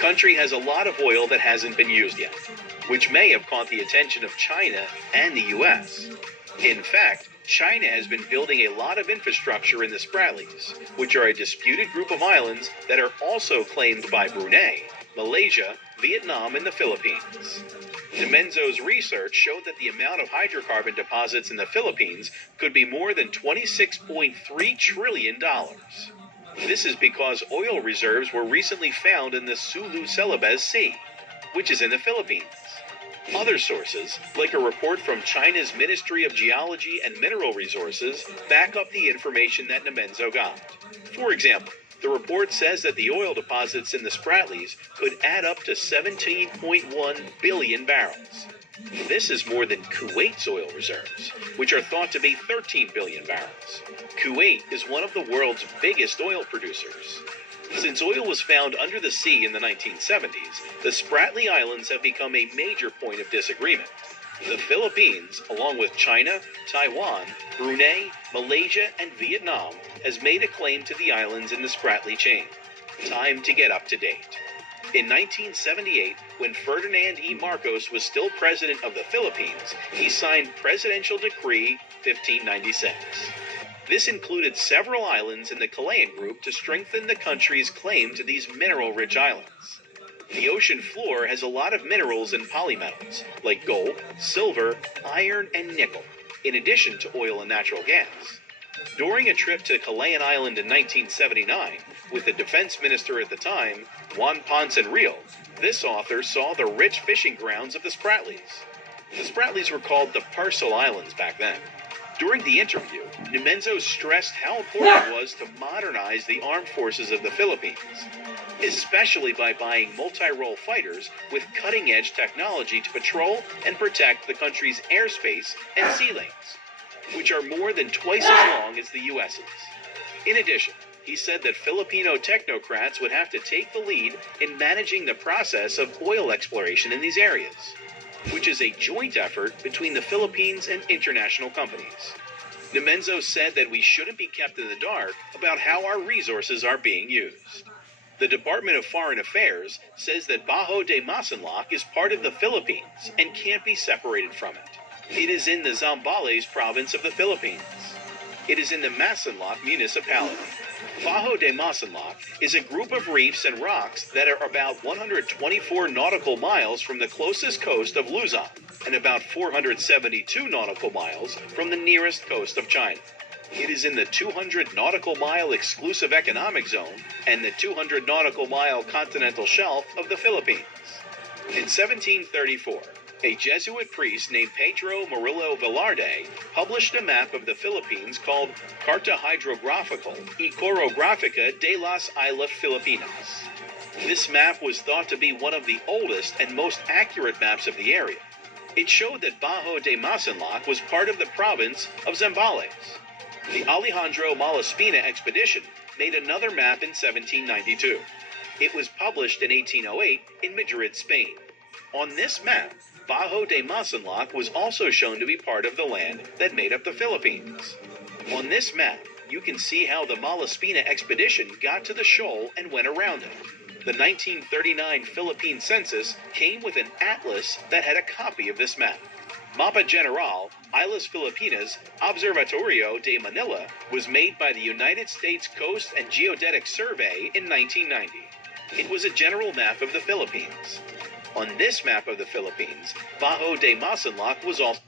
country has a lot of oil that hasn't been used yet, which may have caught the attention of China and the US. In fact, China has been building a lot of infrastructure in the Spratlys, which are a disputed group of islands that are also claimed by Brunei, Malaysia, Vietnam, and the Philippines. Dimenzo's research showed that the amount of hydrocarbon deposits in the Philippines could be more than $26.3 trillion. This is because oil reserves were recently found in the Sulu Celebes Sea, which is in the Philippines. Other sources, like a report from China's Ministry of Geology and Mineral Resources, back up the information that Dimenzo got. For example, the report says that the oil deposits in the Spratlys could add up to 17.1 billion barrels. This is more than Kuwait's oil reserves, which are thought to be 13 billion barrels. Kuwait is one of the world's biggest oil producers. Since oil was found under the sea in the 1970s, the Spratly Islands have become a major point of disagreement. The Philippines, along with China, Taiwan, Brunei, Malaysia, and Vietnam, has made a claim to the islands in the Spratly chain. Time to get up to date. In 1978, when Ferdinand E. Marcos was still president of the Philippines, he signed Presidential Decree 1596. This included several islands in the Calayan group to strengthen the country's claim to these mineral-rich islands. The ocean floor has a lot of minerals and polymetals, like gold, silver, iron, and nickel, in addition to oil and natural gas. During a trip to Calayan Island in 1979, with the defense minister at the time, Juan Ponce Enrile, this author saw the rich fishing grounds of the Spratlys. The Spratlys were called the Parcel Islands back then. During the interview, Dimenzo stressed how important it was to modernize the armed forces of the Philippines, especially by buying multi-role fighters with cutting-edge technology to patrol and protect the country's airspace and sea lanes, which are more than twice as long as the U.S.'s. In addition, he said that Filipino technocrats would have to take the lead in managing the process of oil exploration in these areas, which is a joint effort between the Philippines and international companies. Dimenzo said that we shouldn't be kept in the dark about how our resources are being used. The Department of Foreign Affairs says that Bajo de Masinloc is part of the Philippines and can't be separated from it. It is in the Zambales province of the Philippines. It is in the Masinloc municipality. Bajo de Masinloc is a group of reefs and rocks that are about 124 nautical miles from the closest coast of Luzon and about 472 nautical miles from the nearest coast of China. It is in the 200 nautical mile exclusive economic zone and the 200 nautical mile continental shelf of the Philippines. In 1734, a Jesuit priest named Pedro Murillo Velarde published a map of the Philippines called Carta Hydrographical y Chorográfica de las Islas Filipinas. This map was thought to be one of the oldest and most accurate maps of the area. It showed that Bajo de Masinloc was part of the province of Zambales. The Alejandro Malaspina expedition made another map in 1792. It was published in 1808 in Madrid, Spain. On this map, Bajo de Masinloc was also shown to be part of the land that made up the Philippines. On this map, you can see how the Malaspina expedition got to the shoal and went around it. The 1939 Philippine census came with an atlas that had a copy of this map. Mapa General, Islas Filipinas, Observatorio de Manila was made by the United States Coast and Geodetic Survey in 1990. It was a general map of the Philippines. On this map of the Philippines, Bajo de Masinloc was also